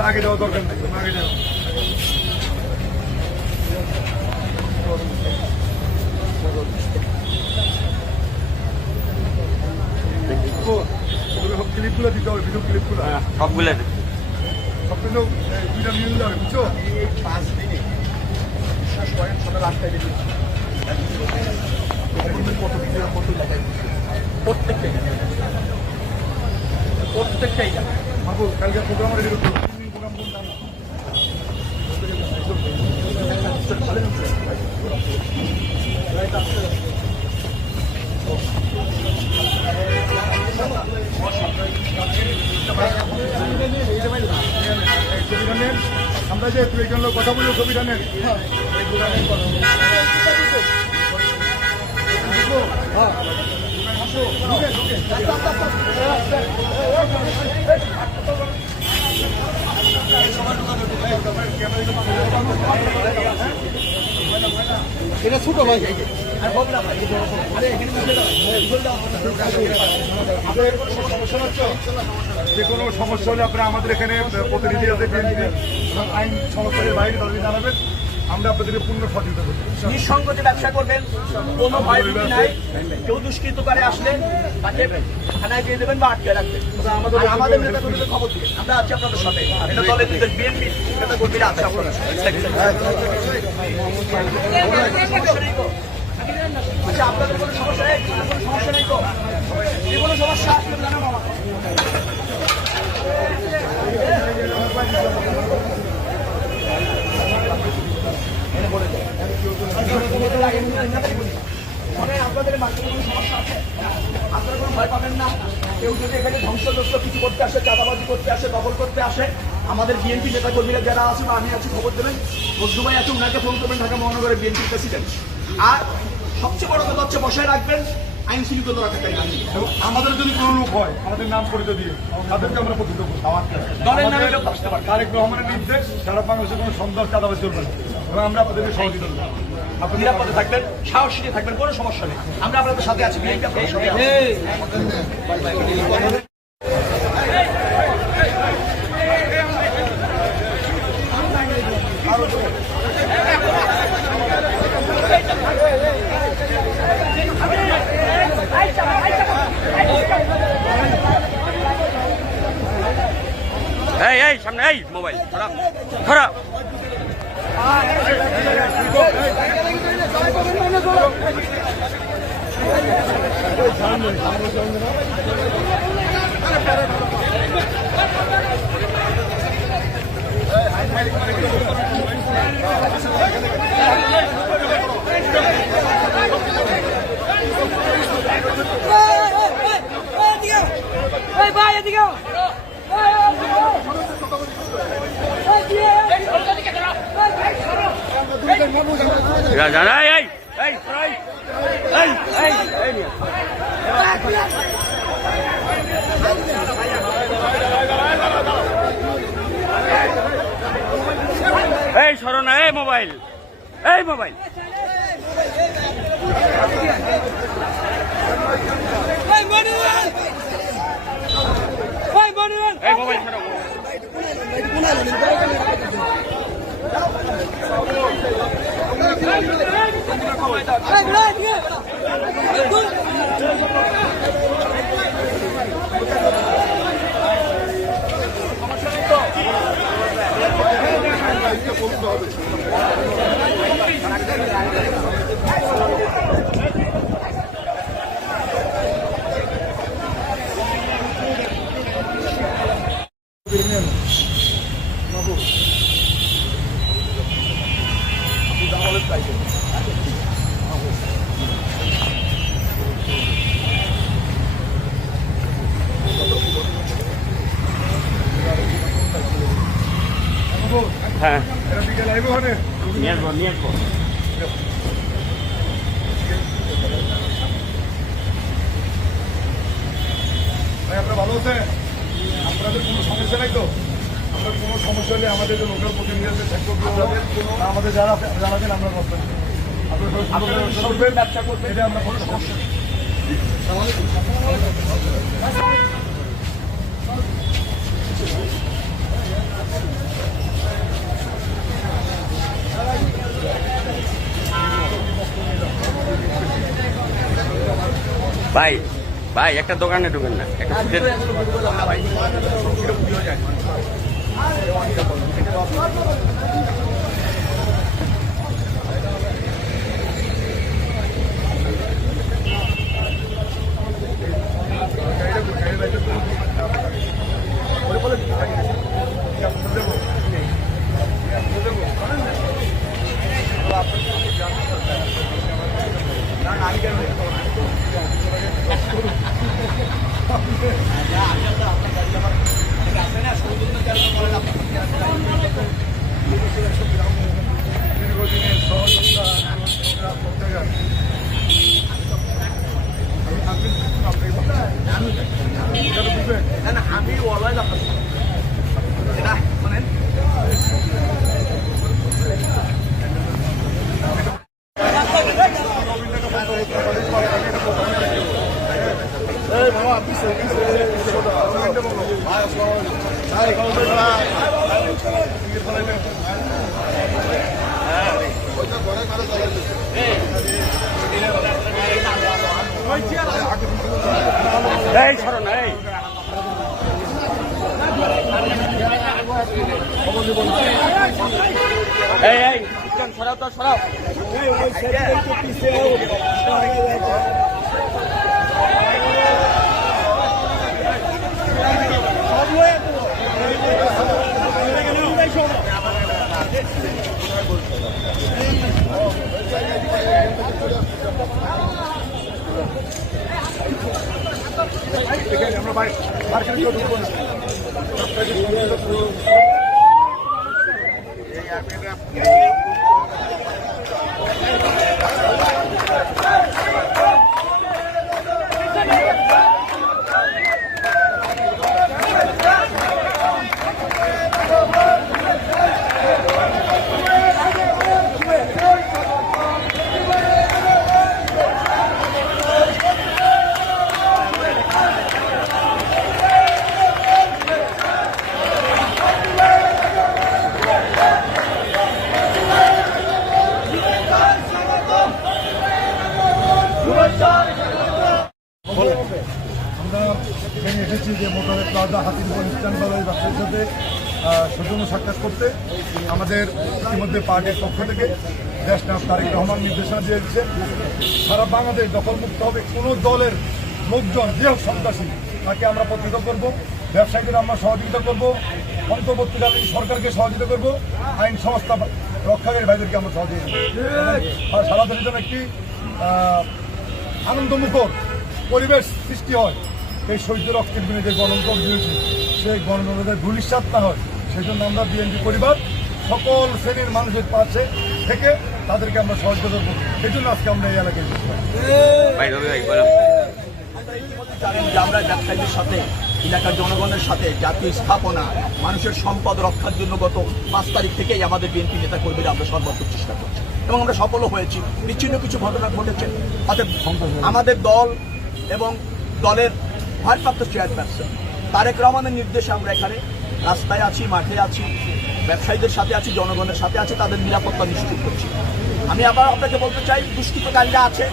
আগে যাওয়া দরকার নেই আগে যাও ক্লিপগুলো দিতে হবে ভিডিও ক্লিপগুলো সবগুলো সব কিন্তু দুইটা পাঁচ দিনে বিশ্বাস করেন সকাল আটটায় বেরিয়ে কত ভিডিও কত লাগাই প্রত্যেকটাই প্রত্যেকটাই বাবু কালকে প্রোগ্রাম আমরা যে তুই একজন লোক কথা বলি ছবিটানের এটা ছোট ভাই। যে কোনো সমস্যা হলে আপনারা আমাদের এখানে প্রতিনিধি আছে আইন সংস্থার বাইরে তাদের জানাবেন। আমরা আপনাদেরকে পূর্ণ সহযোগিতা করব নিঃসংকোচে ব্যবসা করবেন কোনো ভয় নাই। কেউ দুষ্কৃতকারী আসলে তাকে থানায় দিয়ে দেবেন বা আটকে রাখবেন। আমাদের নেতা কর্মীদের খবর দিবেন। আমরা আছি আপনাদের সাথে। এটা দলের নির্দেশ বিএনপি নেতা কর্মীরা আছে আপনাদের আচ্ছা আপনাদের কোনো সমস্যা নেই? কোনো সমস্যা নেই তো? যে কোনো সমস্যা আসলে জানাব আমাকে। মানে ধ্বংসগ্রস্ত কিছু করতে আসে করতে আসে আসে আমাদের যারা আছে খবর দেবেন ভাই আছে প্রেসিডেন্ট আর সবচেয়ে বড় কথা হচ্ছে বসায় রাখবেন আইন শৃঙ্খলা রাখাকারী এবং আমাদের যদি কোনো লোক হয় আমাদের নাম পরিচয় দিয়ে তাদেরকে আমরা প্রতিযোগ করব তারেক রহমানের নির্দেশ সারা বাংলাদেশে কোনো সন্দেহ চাঁদাবাজ চলবে এবং আমরা আপনাদেরকে সহযোগিতা করব আপনাদের নিরাপদে থাকবেন সাহসী নিয়ে থাকবেন কোনো সমস্যা নেই আমরা আপনাদের সাথে আছি বিএনপি আপনাদের সাথে এই এই সামনে এই মোবাইল খারাপ খারাপ এই ভাই এদিকে আও। এই সরনা এই মোবাইল এই মোবাইল। এই, মোবাইল এই, এই বেড়া এদিকে বেড়া দূর হ্যাঁ এটা বিকেল আইবো ওখানে নিয়ে আসব নিয়ে আসব ভাই আপনারা ভালো আছেন আপনাদের কোনো নাই তো আপনার কোনো সমস্যা হলে আমাদের যে লোকাল প্রতিনিধি আছে আমাদের যারা জানাবেন আমরা সবাই ব্যবসা করবেন? এটা আমরা কোনো সমস্যা নেই। ভাই ভাই একটা দোকানে ঢুকেন না। একটা ফুটের দীর্ঘদিনের বাংলাদেশ দখলমুক্ত হবে কোনো দলের লোকজন, যে সন্ত্রাসী, তাকে আমরা প্রতিহত করব, ব্যবসায়ীদের আমরা সহযোগিতা করব, অন্তর্বর্তীকালীন সরকারকে সহযোগিতা করব, আইন সংস্থা রক্ষাকারী ভাইদেরকে আমরা সহযোগিতা করব। সারা দেশের জন্য একটি আনন্দমুখর পরিবেশ সৃষ্টি হয়। এই শহীদ রক্তের বিরুদ্ধে গণতন্ত্র দিয়েছে। সেই গণতন্ত্রের ভবিষ্যৎ না হয়। সেই জন্য আমরা বিএনপি পরিবার সকল শ্রেণির মানুষের পাশে থেকে তাদেরকে আমরা সহযোগিতা করব। এই জন্য আজকে আমরা এই এলাকায় জানেন যে আমরা ব্যবসায়ীদের সাথে এলাকার জনগণের সাথে জাতীয় স্থাপনা মানুষের সম্পদ রক্ষার জন্য গত পাঁচ তারিখ থেকেই আমাদের বিএনপি নেতা কর্মীরা আমরা সর্বোচ্চ চেষ্টা করছি এবং আমরা সফলও হয়েছি। বিচ্ছিন্ন কিছু ঘটনা ঘটেছে। অর্থাৎ আমাদের দল এবং দলের ভারপ্রাপ্ত চেয়ারপারসন তারেক রহমানের নির্দেশে আমরা এখানে রাস্তায় আছি মাঠে আছি ব্যবসায়ীদের সাথে আছি জনগণের সাথে আছি তাদের নিরাপত্তা নিশ্চিত করছি। আমি আবার আপনাকে বলতে চাই দুষ্কৃতকারীরা আছে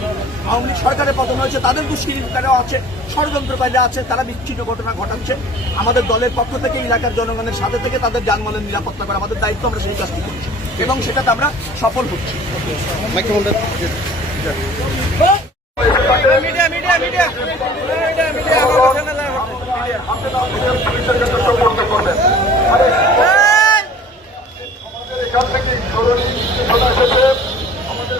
আওয়ামী লীগ সরকারের পতন হয়েছে তাদের দুষ্কৃতকারীরাও আছে ষড়যন্ত্রকারীরা আছে তারা বিচ্ছিন্ন ঘটনা ঘটাচ্ছে। আমাদের দলের পক্ষ থেকে এলাকার জনগণের সাথে থেকে তাদের যানবাহনের নিরাপত্তা করা আমাদের দায়িত্ব আমরা সেই কাজটি করছি এবং সেটাতে আমরা সফল হচ্ছি। এখান থেকে জরুরি চলে এসেছে আমাদের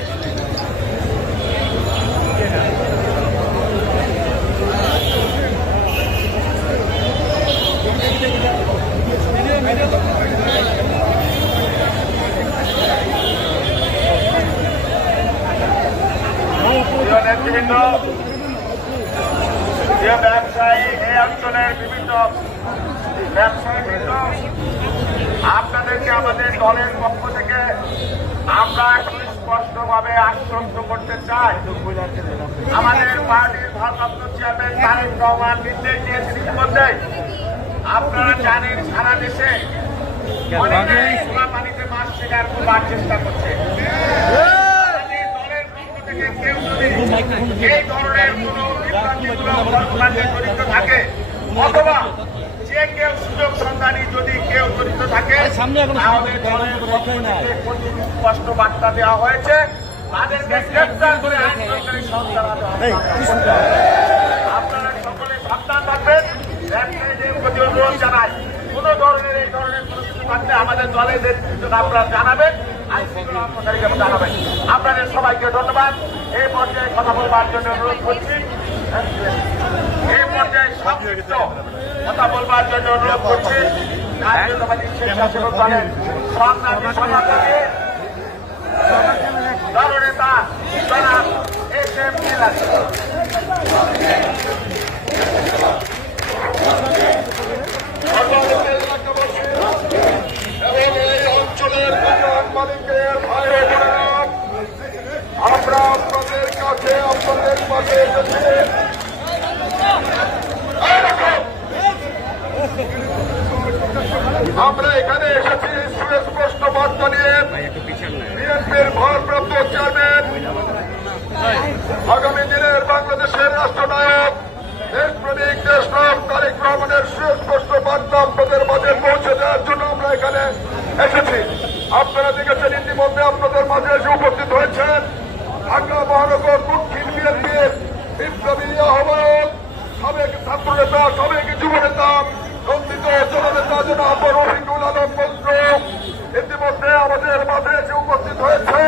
নেতৃবৃন্দ প্রিয় ব্যবসায়ী এই অঞ্চলের বিভিন্ন ব্যবসায়ীবৃন্দ আপনাদেরকে আমাদের দলের পক্ষ থেকে আমরা সুস্পষ্টভাবে আশ্বস্ত করতে চাই। আমাদের পার্টির ভারপ্রাপ্ত চেয়ারম্যান তারেক রহমান নির্দেশ দিয়েছেন ইতিমধ্যে আপনারা জানেন সারা দেশে অনেকে খোলা পানিতে মাছ শিকার করবার চেষ্টা করছে। দলের পক্ষ থেকে কেউ যদি এই ধরনের কোনো বিভ্রান্তিমূলক জড়িত থাকে অথবা যে কেউ সুযোগ সন্ধানী যদি কেউ জড়িত থাকে তাহলে দলের পক্ষ থেকে প্রতিদিন স্পষ্ট বার্তা দেওয়া হয়েছে। তাদেরকে গ্রেফতার করে আইন সরকারি সংস্থা আপনারা সকলে সাবধান থাকবেন ব্যবসায়ীদের প্রতি অনুরোধ জানাই কোন ধরনের এই ধরনের কোনো কিছু থাকলে আমাদের দলের নেতৃত্ব আপনারা জানাবেন আইন শৃঙ্খলা রক্ষাকারীকে জানাবেন। আপনাদের সবাইকে ধন্যবাদ। এই পর্যায়ে কথা বলবার জন্য অনুরোধ করছি। এই পর্যায়ে সংক্ষিপ্ত কথা বলবার জন্য অনুরোধ করছি। দলনেতা জনাব এস এম বিলাসী এবং এই অঞ্চলের দোকান মালিকের ভাই ও বোনেরা, আমরা আপনাদের কাছে আপনাদের পাশে এসেছি আমরা এখানে এসেছি সুস্পষ্ট বার্তা নিয়ে বিএনপির ভারপ্রাপ্ত চেয়ারম্যান, আগামী দিনের বাংলাদেশের রাষ্ট্রনায়ক, দেশপ্রেমিক দেশনায়ক তারেক রহমানের সুস্পষ্ট বার্তা আপনাদের মাঝে পৌঁছে দেওয়ার জন্য আমরা এখানে এসেছি। আপনারা দেখেছেন ইতিমধ্যে আপনাদের মাঝে এসে উপস্থিত হয়েছেন। ঢাকা মহানগর দক্ষিণ বিএনপির বিপ্লবী আহ্বায়ক সাবেক ছাত্র নেতা সাবেক যুব নেতা নন্দিত জননেতা জনাব রফিকুল আলম মন্ত্র ইতিমধ্যে আমাদের মাঝে এসে উপস্থিত হয়েছে।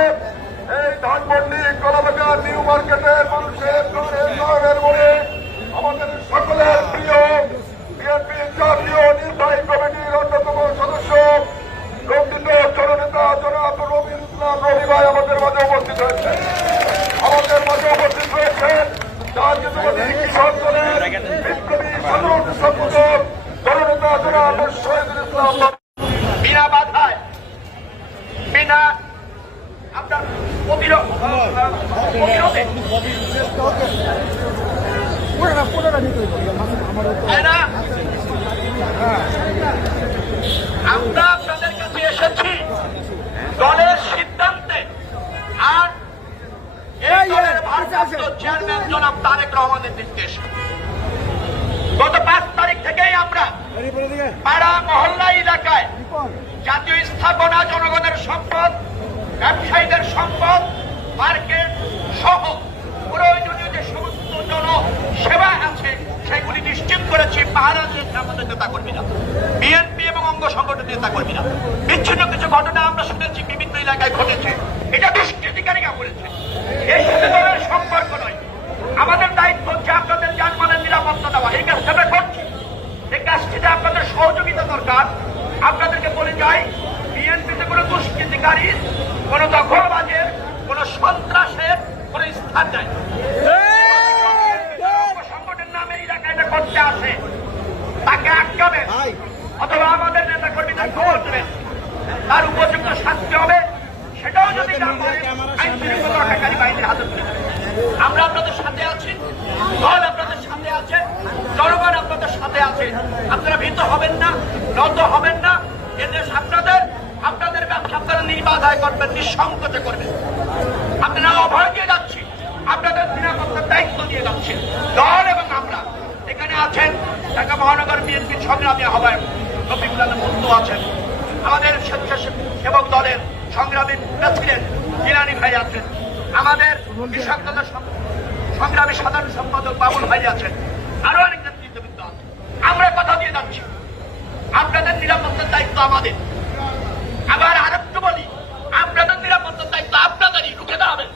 এই ধানমন্ডি কলাবাগা নিউ মার্কেটের মানুষের নয়নের মনে আমাদের সকলের প্রিয় বিএনপি জাতীয় নির্বাহী কমিটির অন্যতম সদস্য নন্দিত জননেতা জনাব রবি ইসলাম রবি ভাই আমাদের মাঝে উপস্থিত হয়েছে। আমাদের মাঝে উপস্থিত জাতীয়তাবাদী কৃষক দলের বিপ্লবী সাধারণ সম্পাদক জননেতা জনাব শহীদুল ইসলাম বিনা বাধায় বিনা আপনার প্রতিরোধ প্রতিরোধে তাই না? আমরা জনাব তারেক রহমানের নির্দেশ। গত পাঁচ তারিখ থেকেই আমরা পাড়া মহল্লা এলাকায় জাতীয় স্থাপনা জনগণের সম্পদ ব্যবসায়ীদের সম্পদ মার্কেট সহ প্রয়োজনীয় যে সমস্ত জন সেবা আছে সেগুলি নিশ্চিত করেছি পাহারা দিয়েছে আমাদের নেতা কর্মীরা বিএনপি এবং অঙ্গ সংগঠনের নেতা কর্মীরা বিচ্ছিন্ন কিছু ঘটনা আমরা শুনেছি বিভিন্ন এলাকায় ঘটেছে। এটা দুষ্কৃতিকারীরা করেছে এই সাথে সম্পর্ক আমাদের দায়িত্ব হচ্ছে আপনাদের যানবাহনের নিরাপত্তা দেওয়া। এই কাজটা আমরা করছি। এই কাজটিতে আপনাদের সহযোগিতা দরকার। আপনাদেরকে বলে যাই বিএনপিতে কোনো দুষ্কৃতিকারীর কোনো দখলবাজের কোনো সন্ত্রাসের কোনো স্থান নাই। করতে আসে। তাকে আটকাবেন অথবা আমাদের নেতা কর্মীদের খবর দেবেন। তার উপযুক্ত শাস্তি হবে। সেটাও যদি না পারেন আইন শৃঙ্খলা রক্ষাকারী বাহিনীর হাতে তুলে। আমরা আপনাদের সাথে আছি, দল আপনাদের সাথে আছে, জনগণ আপনাদের সাথে আছে। আপনারা ভীত হবেন না নত হবেন না। এদেশ আপনাদের আপনাদের ব্যবসা আপনারা নির্বাধায় করবেন, নিঃসংকোচে করবেন। আপনারা অভয় দিয়ে যাচ্ছি, আপনাদের নিরাপত্তার দায়িত্ব দিয়ে যাচ্ছি। দল এবং আমরা এখানে আছেন, ঢাকা মহানগর বিএনপির সংগ্রামী আহ্বায়ক রফিকুল আলম বন্ধু আছেন। আমাদের স্বেচ্ছাসেবক দলের সংগ্রামী প্রেসিডেন্ট জিলানি ভাই আছেন। আমাদের কৃষক দলের সং- সংগ্রামী সাধারণ সম্পাদক বাবুল ভাই আছেন। আরও অনেক নেতৃত্ববৃন্দ আমরা কথা দিয়ে যাচ্ছি। আপনাদের নিরাপত্তার দায়িত্ব আমাদের। আবার আরেকটু বলি আপনাদের নিরাপত্তার দায়িত্ব আপনাদেরই রুখে দাঁড়াবেন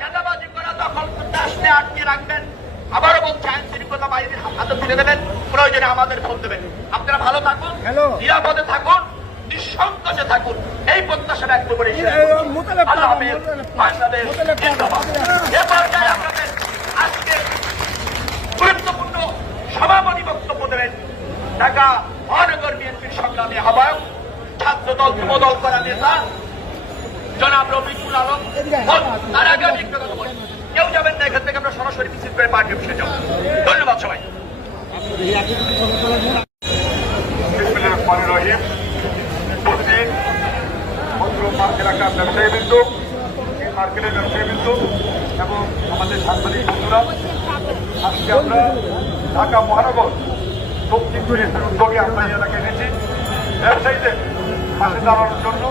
চাঁদাবাজি করা দখল করতে আসলে আটকে রাখবেন। আবারও বলছে আইন শৃঙ্খলা বাহিনীর হাতে তুলে দেবেন। প্রয়োজনে আমাদের ফোন দেবেন। আপনারা ভালো থাকুন নিরাপদে থাকুন। নিঃসংকোচে থাকুন। এই প্রত্যাশা ব্যক্ত করে বাংলাদেশ এ পর্যায়ে আপনাদের আজকে গুরুত্বপূর্ণ সভাপতি বক্তব্য দেবেন ঢাকা মহানগর বিএনপির সংগ্রামী আহ্বায়ক ছাত্র দল যুবদল করা নেতা জনাব রফিকুল আলম। তার আগে আমি একটা কথা বলি। কেউ যাবেন না এখান থেকে আমরা সরাসরি মিছিল করে পার্টি অফিসে যাব। ধন্যবাদ সবাই এলাকার ব্যবসায়ীবৃন্দ মার্কেটের ব্যবসায়ীবৃন্দ এবং আমাদের সাংবাদিক বন্ধুরা, আজকে আমরা ঢাকা মহানগর দক্ষিণ পুলিশের উদ্যোগে আমরা এই এলাকায় এসেছি। ব্যবসায়ীদের পাশে দাঁড়ানোর জন্য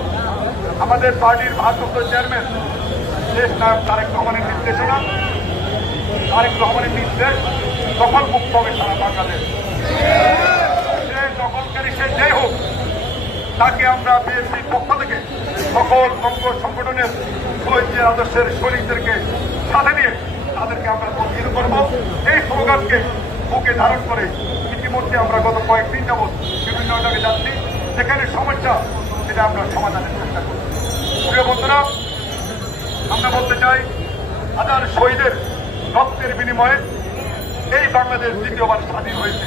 আমাদের পার্টির ভারপ্রাপ্ত চেয়ারম্যান দেশ নায়ক তারেক রহমানের নির্দেশনা, তারেক রহমানের নির্দেশ, দখল মুক্ত হবে সারা বাংলাদেশ। সে দখলকারী, সে যেই হোক তাকে আমরা বিএনপির পক্ষ থেকে সকল অঙ্গ সংগঠনের শহীদের আদর্শের সৈনিকদেরকে সাথে নিয়ে তাদেরকে আমরা প্রতিহিত করব। এই স্লোগানকে বুকে ধারণ করে ইতিমধ্যে আমরা গত কয়েকদিন যাবৎ বিভিন্ন জায়গায় যাচ্ছি, যেখানে সমস্যা, সেটা আমরা সমাধানের চেষ্টা করব। প্রিয় বন্ধুরা, আমরা বলতে চাই, হাজার শহীদের রক্তের বিনিময়ে এই বাংলাদেশ দ্বিতীয়বার স্বাধীন হয়েছে।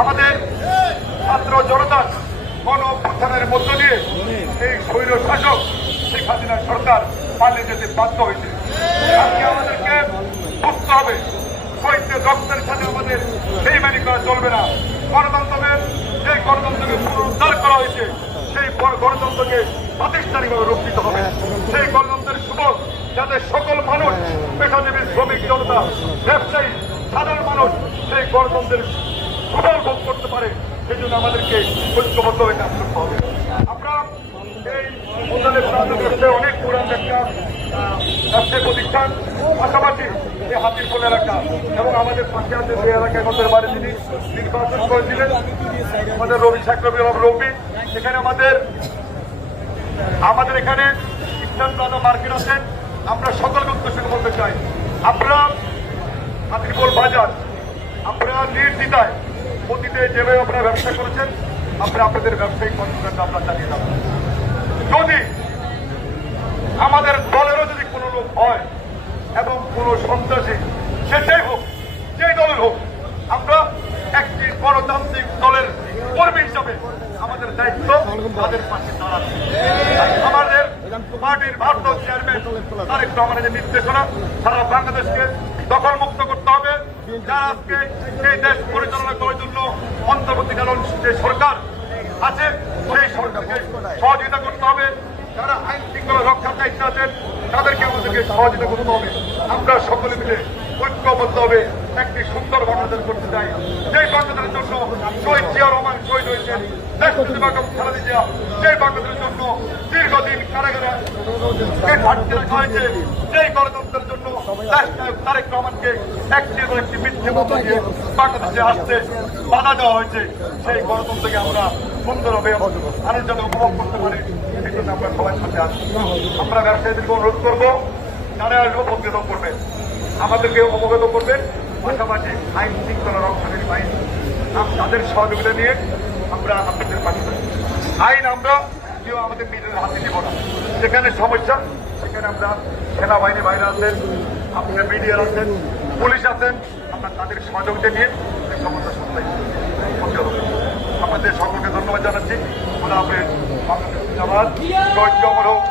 আমাদের ছাত্র জনতার গণ মধ্য দিয়ে এই স্বৈর শাসক শেখ হাসিনা সরকার পালিয়ে যেতে বাধ্য হয়েছে। আজকে আমাদেরকে বুঝতে হবে। শহীদদের রক্তের সাথে আমাদের বেইমানি করা চলবে না। গণতন্ত্রের যে গণতন্ত্রকে পুনরুদ্ধার করা হয়েছে, সেই গণতন্ত্রকে প্রাতিষ্ঠানিকভাবে রক্ষিত হবে। সেই গণতন্ত্রের সুযোগ যাতে সকল মানুষ, পেশাজীবী, শ্রমিক, জনতা, ব্যবসায়ী, সাধারণ মানুষ সেই গণতন্ত্রের সুফল ভোগ করতে পারে। সেই জন্য আমাদেরকে ঐক্যবদ্ধ হয়ে কাজ করতে হবে। আমরা এই ব্যবসায় অনেক পুরান একটা ব্যবসায়ী প্রতিষ্ঠান পাশাপাশি এই হাতিরপুল এলাকা এবং আমাদের পাশে আছে যে এলাকায় গত বারে তিনি নির্বাচন করেছিলেন। রবি সাকরবি রবি এখানে আমাদের আমাদের এখানে মার্কেট আছে। আমরা সকলকে উদ্দেশ্য বলতে চাই আপনারা হাতিরপুল বাজার আপনারা নির্দ্বিধায় অতীতে যেভাবে আপনারা ব্যবসা করেছেন, আমরা আপনাদের ব্যবসায়িক কর্মকাণ্ড আমরা চালিয়ে যাব। যদি আমাদের দলেরও যদি কোনো লোক হয় এবং কোনো সন্ত্রাসী সেটাই হোক, যেই দলের হোক, আমরা একটি গণতান্ত্রিক দলের কর্মী হিসাবে আমাদের দায়িত্ব তাদের পাশে দাঁড়ানো। আমাদের পার্টির ভারপ্রাপ্ত চেয়ারম্যান তারেক যে নির্দেশনা, সারা বাংলাদেশকে দখল সহযোগিতা করতে হবে। যারা আইন শৃঙ্খলা রক্ষার তাদেরকে সহযোগিতা করতে হবে। আমরা সকলে মিলে ঐক্যবদ্ধ হবে একটি সুন্দর বাংলাদেশ করতে চাই। সেই বাংলাদেশের জন্য শহীদ জিয়া রহমান শহীদ হয়েছেন সেই বাংলাদেশের জন্য একটি একটি মিথ্যে বাধা দেওয়া হয়েছে সেই গণতন্ত্রকে আমরা সুন্দরভাবে আরেক যেন উপভোগ করতে পারি সেই জন্য আমরা সবাই সাথে আসি আমরা ব্যবসায়ীদেরকে অনুরোধ করব যারা উপকৃত করবেন আমাদেরকে অবগত করবেন, পাশাপাশি আইন শৃঙ্খলা রক্ষাকারী বাহিনী, তাদের সহযোগিতা নিয়ে আমরা আপনাদের পাশে আইন আমরা, কেউ আমাদের নিজেদের হাতে নেব না। যেখানে সমস্যা, সেখানে আমরা সেনাবাহিনী বাইরে আছেন, আপনার মিডিয়ার আছেন, পুলিশ আছেন, আমরা তাদের সহযোগিতা নিয়ে সমস্যা করতে আপনাদের সকলকে ধন্যবাদ জানাচ্ছি। খোদা হাফেজ বাংলাদেশ জয় জমর হোক